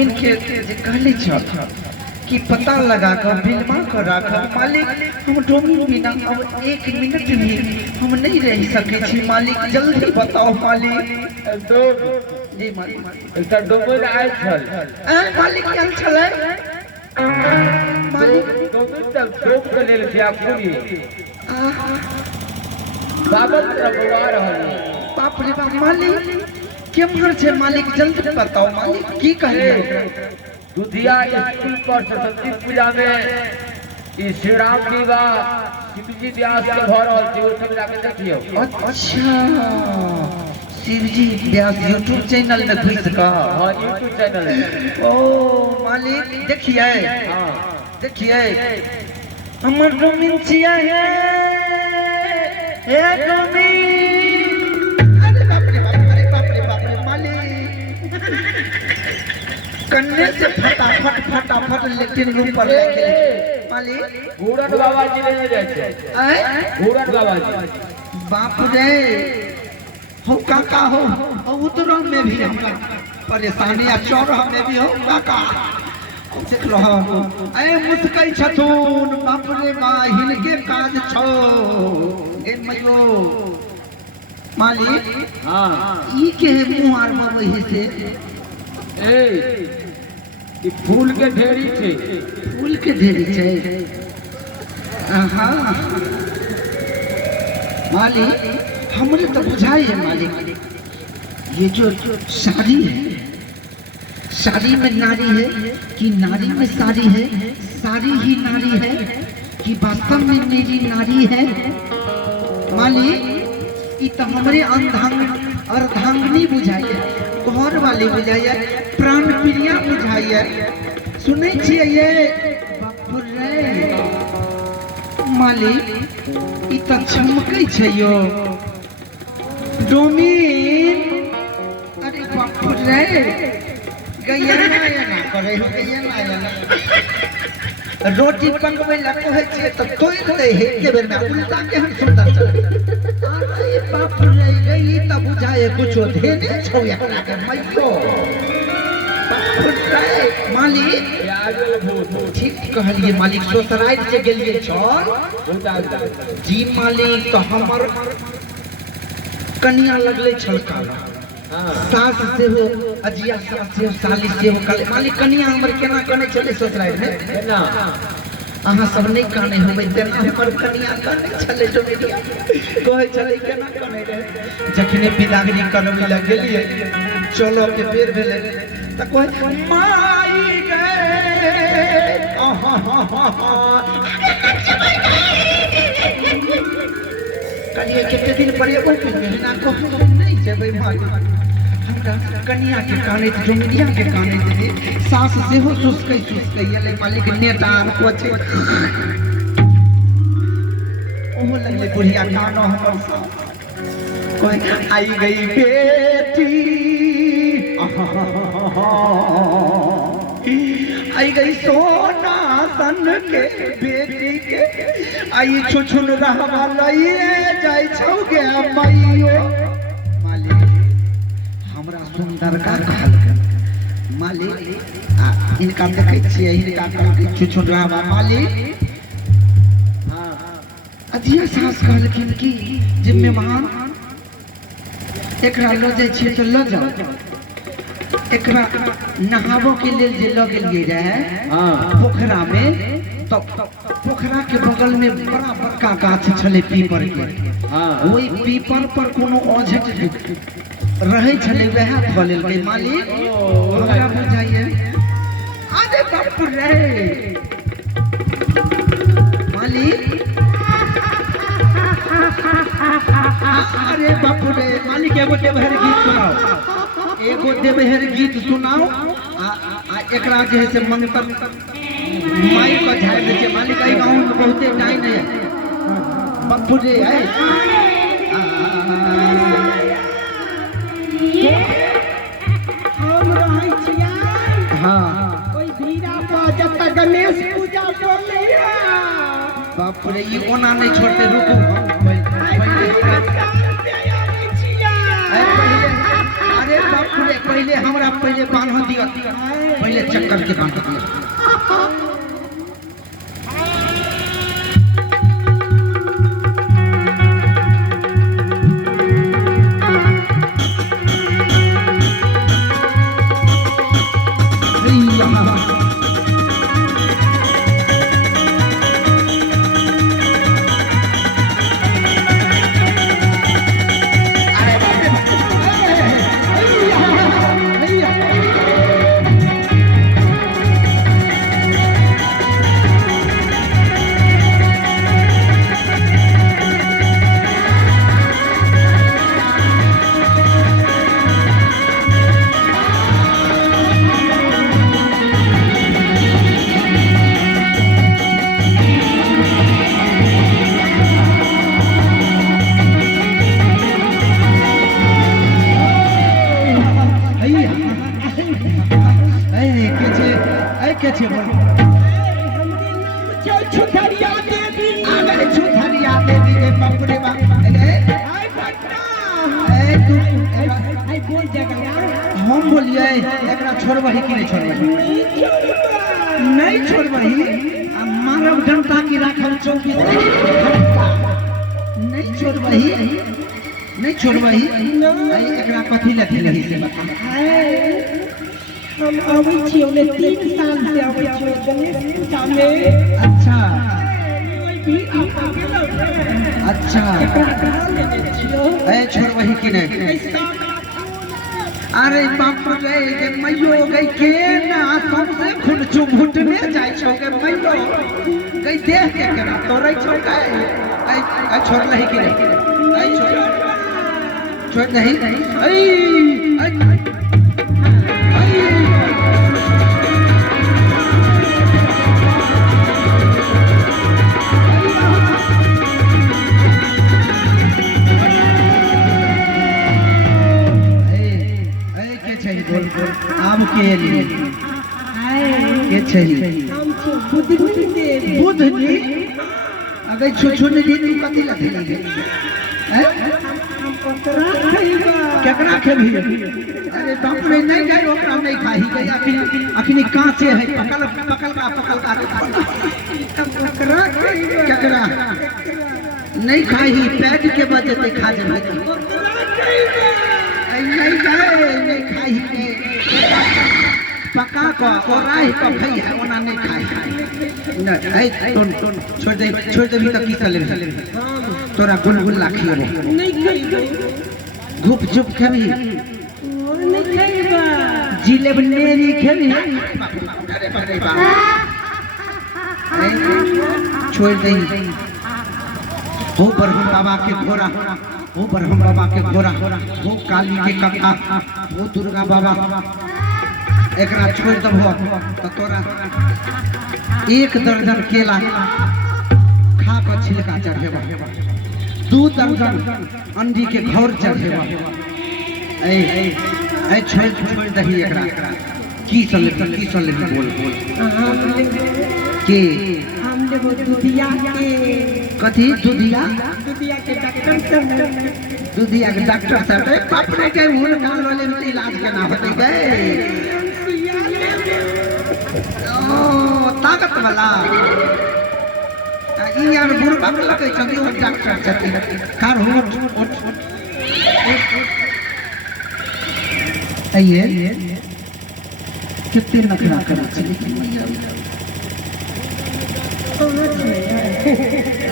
Domain के कहले छ कि पता लगा कर फिल्मा कर रखा मालिक हम डोमिन बिना अब 1 मिनट भी हम नहीं रह सके छी मालिक जल्दी बताओ मालिक। तो जी मालिक एकटा डोमिन आयल छल मालिक आयल छले मालिक डोमिन तक ठोक के लेल छै पूरी बाबत रखवा रहल बाप रे बाप मालिक केम्हर छै मालिक जल्दी बताओ मालिक की कहलिए दुधिया स्कूल पर सरस्वती पूजा में ई श्री राम विवाह शिवजी व्यास के भर रहल छै ओ सब जाके देखियो। अच्छा शिवजी व्यास यूट्यूब चैनल में घुस का हां यूट्यूब चैनल है। ओ मालिक देखिए हां देखिए हमर डोमिन छिया है ए डोमिन अरे बाप रे बाप रे मालिक कन्ने से फटाफट लेकिन रूम पर ले गेले मालिक घोड़न बाबा जी ले जाय छै घोड़न बाबा जी बाप रे हो काका हो उतरन में भी हमरा परेशानी आ चौराहा में भी हो काका देख रहा ए मुस्कै छथुन बाप रे बा हिनके काज छौ ए मयो मालिक हां ई के मुंह आर में वही से ए ई फूल के ढेरी छै फूल के ढेरी छै हां मालिक हमरे तो बुझाई है मालिक ये जो साड़ी है साड़ी में नारी है कि नारी में साड़ी है साड़ी ही नारी है कि वास्तव में मेरी नारी है मालिक ई तो हमरे अर्धांगिनी बुझाई है घर वाली बुझाई है प्राण प्रिया बुझाई है सुनै छियै ये बाप रे मालिक ई तो चमकै छै यो डोमिन अरे बाप रे गैया ना करे हो गैया ना रोटी पकबै ला कहै छियै त तोड़ दे हे के बेर में उल्टा के हम सुंदर चले अरे बाप रे गई त बुझाए कुछो धेने छौ एकरा के मैयो बाप रे मालिक ठीक कहलिए मालिक सोसराइत जे गेलिए छ जी मालिक तो हमर कन्या लगले छलकाला सास से हो अजिया सास से हो साली से हो कल मालिक कन्या हमर केना कने चले सोसराइत में ना अहाँ सब नहीं काने होबे तेना हमर कन्या काने चले डोमिनिया कहै चले केना काने रे जखने विदागरी करबे लग गेलिए चलो के बेर भेले त कहै माई गे कन्या केते दिन पर एबो ना कहै नहीं जेबै माई हमरा कन्या के काने डोमिनिया के काने दे सास से हो सुसकै ले मालिक नेतान को छै ओहो लगले बुढ़िया कानो हमर सास कोई आई गई बेटी आई गई सोना सन के बेटी के आई छुछुन रहवा लइए जाय छौ गे मैयो मालिक हमरा सुंदर का कहल मालिक इनका देखै छियै इनका कहल छुछुन रहवा मालिक हां अजिया सास कहलखिन कि जे मेहमान एकरा ल जाय छियै त ल जाओ एकरा नहाबो के लेल जे ल गेलिए रहे पोखरा में तो पोखरा के बगल में बड़ा बड़का गाछ छले पीपर के ओई पीपर पर कोनो ओझट रहे छले वह ध लेलकै मालिक हमरा बुझाइए अरे बाप रे मालिक अरे बाप रे मालिक एगो देवहर गीत सुनाओ एगो देवहर गीत सुनाओ आ एकरा जे है से मंगतर माई को झाड़ दे छै मालिक आई गांव में बहुते टाइम है बाप रे है हम रहै छियै हां ओइ भीड़ा पर जत गणेश पूजा बोलै बाप रे ई ओना नहीं छोड़ते रुकू अरे बाप रे पहले हमरा पहले बांध दिया पहले चक्कर के बांध दिया हम बोलिए एकरा छोड़बही कि नहीं छोड़बही नहीं छोड़बही मानव जनता की राखल 24 घंटा नहीं छोड़बही नहीं छोड़बही एकरा कथी लथी रही से बता हम आबै छी ओने 3 साल से आबै छी गणेश पूजा में अच्छा भी आप अच्छा छोड़बही कि नहीं अरे बाप रे के मैयो गई के ना सबसे खुद चुभुट में जाय छो के मैयो गई देख के करा तोरै छो गई आई छोड़ लही कि नहीं आई छोड़ नहीं आई आम के लिए के चाहिए बुध जी अगर छोटे दिन तू कथी लथी लगे हैं केकरा खेबी अरे बाप रे नहीं गई ओकरा नहीं खाही गई अखनी कांचे है पकल का केकरा नहीं खाही पेट के वजह से खा जाए नहीं खाई पका को कोराई को खाई है ओना नहीं खाई नहीं छोड़ दे भी तो की चले तोरा गुलगुल्ला खियो नहीं खाई गुप चुप खेबी नहीं खाईबा जिलेब नेरी खेबी छोड़ दे हो ब्रह्म बाबा के घोड़ा वो ब्रह्म बाबा के घोड़ा वो काली के कथा वो दुर्गा बाबा एकरा छोड़ दबो तो तोरा 1 दर्जन केला खा के छिलका चढ़ेबा 2 दर्जन अंडी के घौर चढ़ेबा ए छोड़ दही एकरा की चले बोल के हम देबो दुधिया के कथी दुधिया के डॉक्टर साहब दुधिया के डॉक्टर साहब बाप रे के मुंह कान वाले में इलाज करना होते गए ओ ताकत वाला ई यार बुढ़बा के लगे छथि ओ डॉक्टर छथि कार होट आइए कितने नखरा कर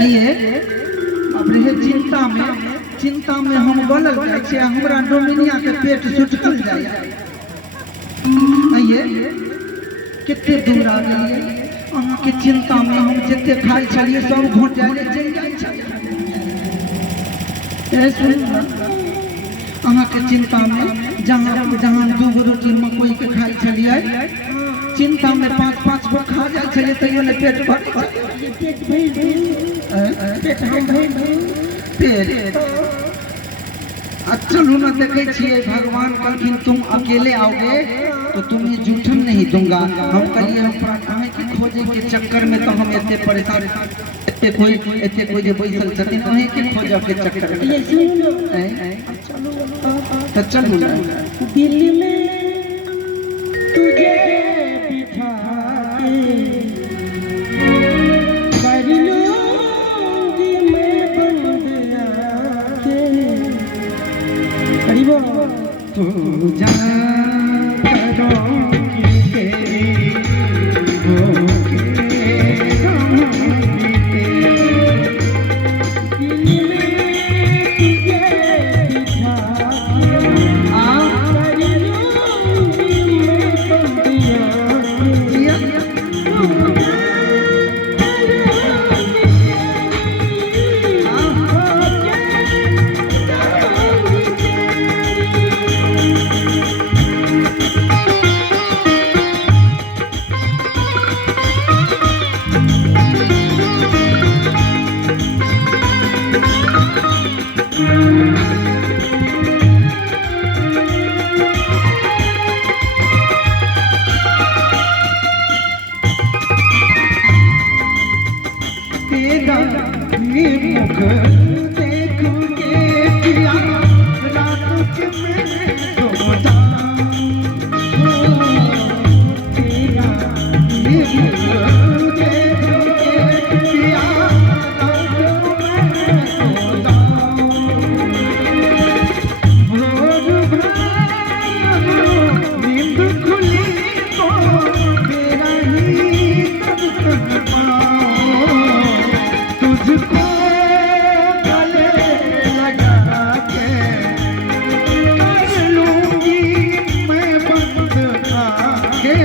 आइए अपने चिंता में हम गलल जाए छे हमरा डोमिनिया के पेट सुटकल जाए आइए कितने दूर आ गए अहाँ के चिंता में हम जते खाई छलिए सब घोट जाए चल जाए छे सुन अहाँ के चिंता में जहां 2 रोटी मकई के खाई छलिए चिंता में 5-5 गो खा जाए छलिए तैयो ने पेट भर पेट चलू ना देखे छिए भगवान कहलखिन तुम अकेले आओगे तो तुम्हें जूठन नहीं दूंगा हम कहिए हम प्रार्थना के खोजे के चक्कर में तो हम इतने परेशान एते कोई जे बैसल छथिन ओहे के खोजे के चक्कर में ये सुनो चलो तो चल बोला दिल में तुझे बिठा के कर लूंगी मैं बंद आके। करीबो तू जान करोगी तेरी होके रहूंगी तेरी। दिल में तुझे बिठा के कर लूंगी मैं बंद आके। तेरा ये मुख देख के पिया रात के मैं रोता। तेरा ये मुख देख के पिया रात में रोता। भोर भर नींद खुली तो तेरा ही दर्शन पाऊं। तुझको गले लगा के कर लूंगी मैं बंद आके।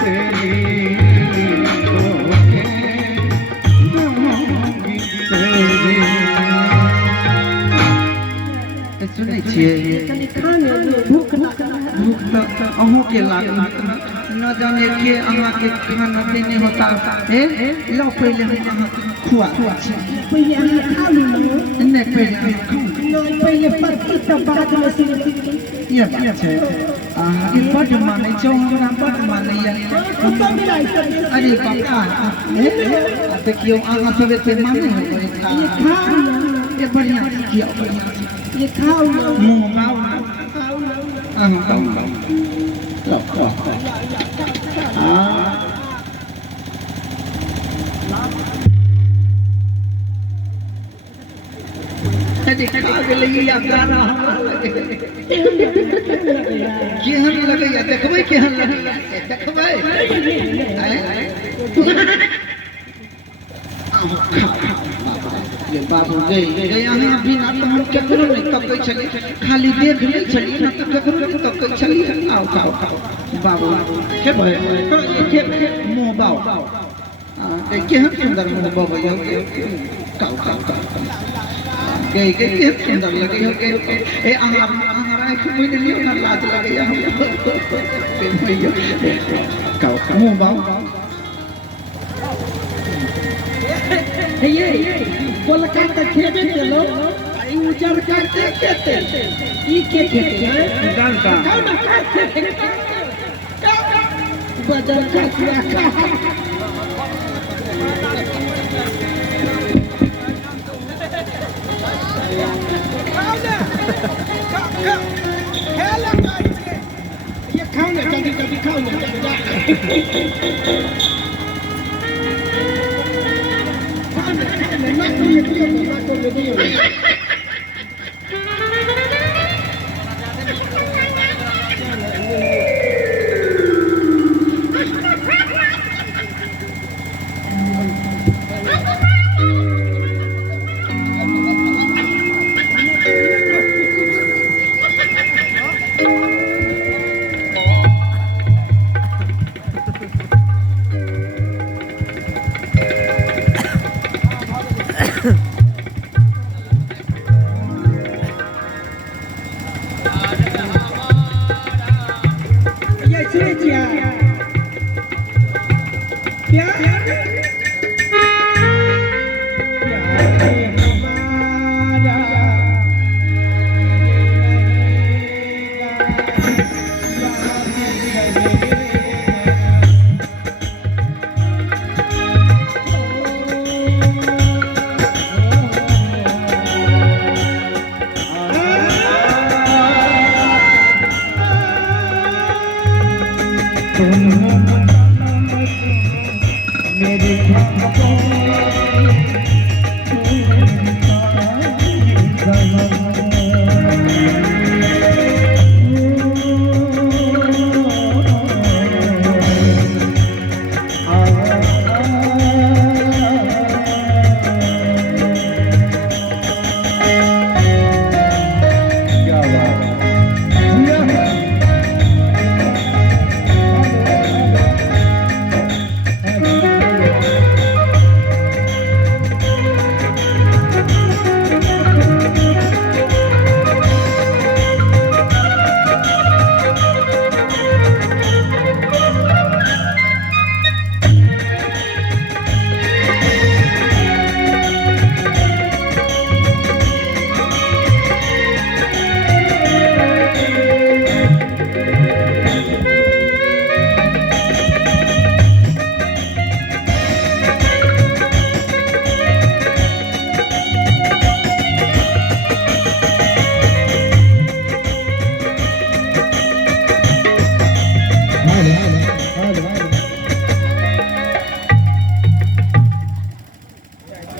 तेरी होके रहूंगी तेरी। सुनै छियै कनी खाने दो, भूख लगा है। भूख तो अहूँ के लागल न जाने के अहाँ के खाना देने होता है। लो पहले हम अहाँ के खुआ छी। पहले अहाँ खा लो ना। नहीं पहले हम खाऊ। नहीं पहले पत्ती तब बाद में सिर्फ ये बात है। ये बड़ माने छौ हमरा बड़ माने या। सब मिलाई कर अरे पापा देखियो अहाँ सब एते माने हो ये खा लो, ये बढ़िया किया बढ़िया ये खाओ ना। मुंह खाओ खाओ ना। अहाँ खाओ लो खा गेलै या गाना हमरा लगे केहन लगैया देखबै केहन लगैया देखबै ये बाबू गए यहाँ भी ना तो हम केकरो नहीं तकै छली खाली देख ले छली ना तो केकरो नहीं तकै छली। आओ खाओ खाओ बाबू के भय के मुंह बाऊ ए केहन सुंदर मुंह बाबू यो खाओ खाओ खाओ गई गई केहन सुंदर लगे हो के ए आहार आँख में लियो ना लाज लगे हम भैया खाओ खाओ मुंह बाऊ। ये गोलका का खेते चलो, ई उजर करते खेते, ई के खेते गान का खाओ ना खाते बदल का खा। ये खाओ ना जल्दी जल्दी खाओ ना। चाहिए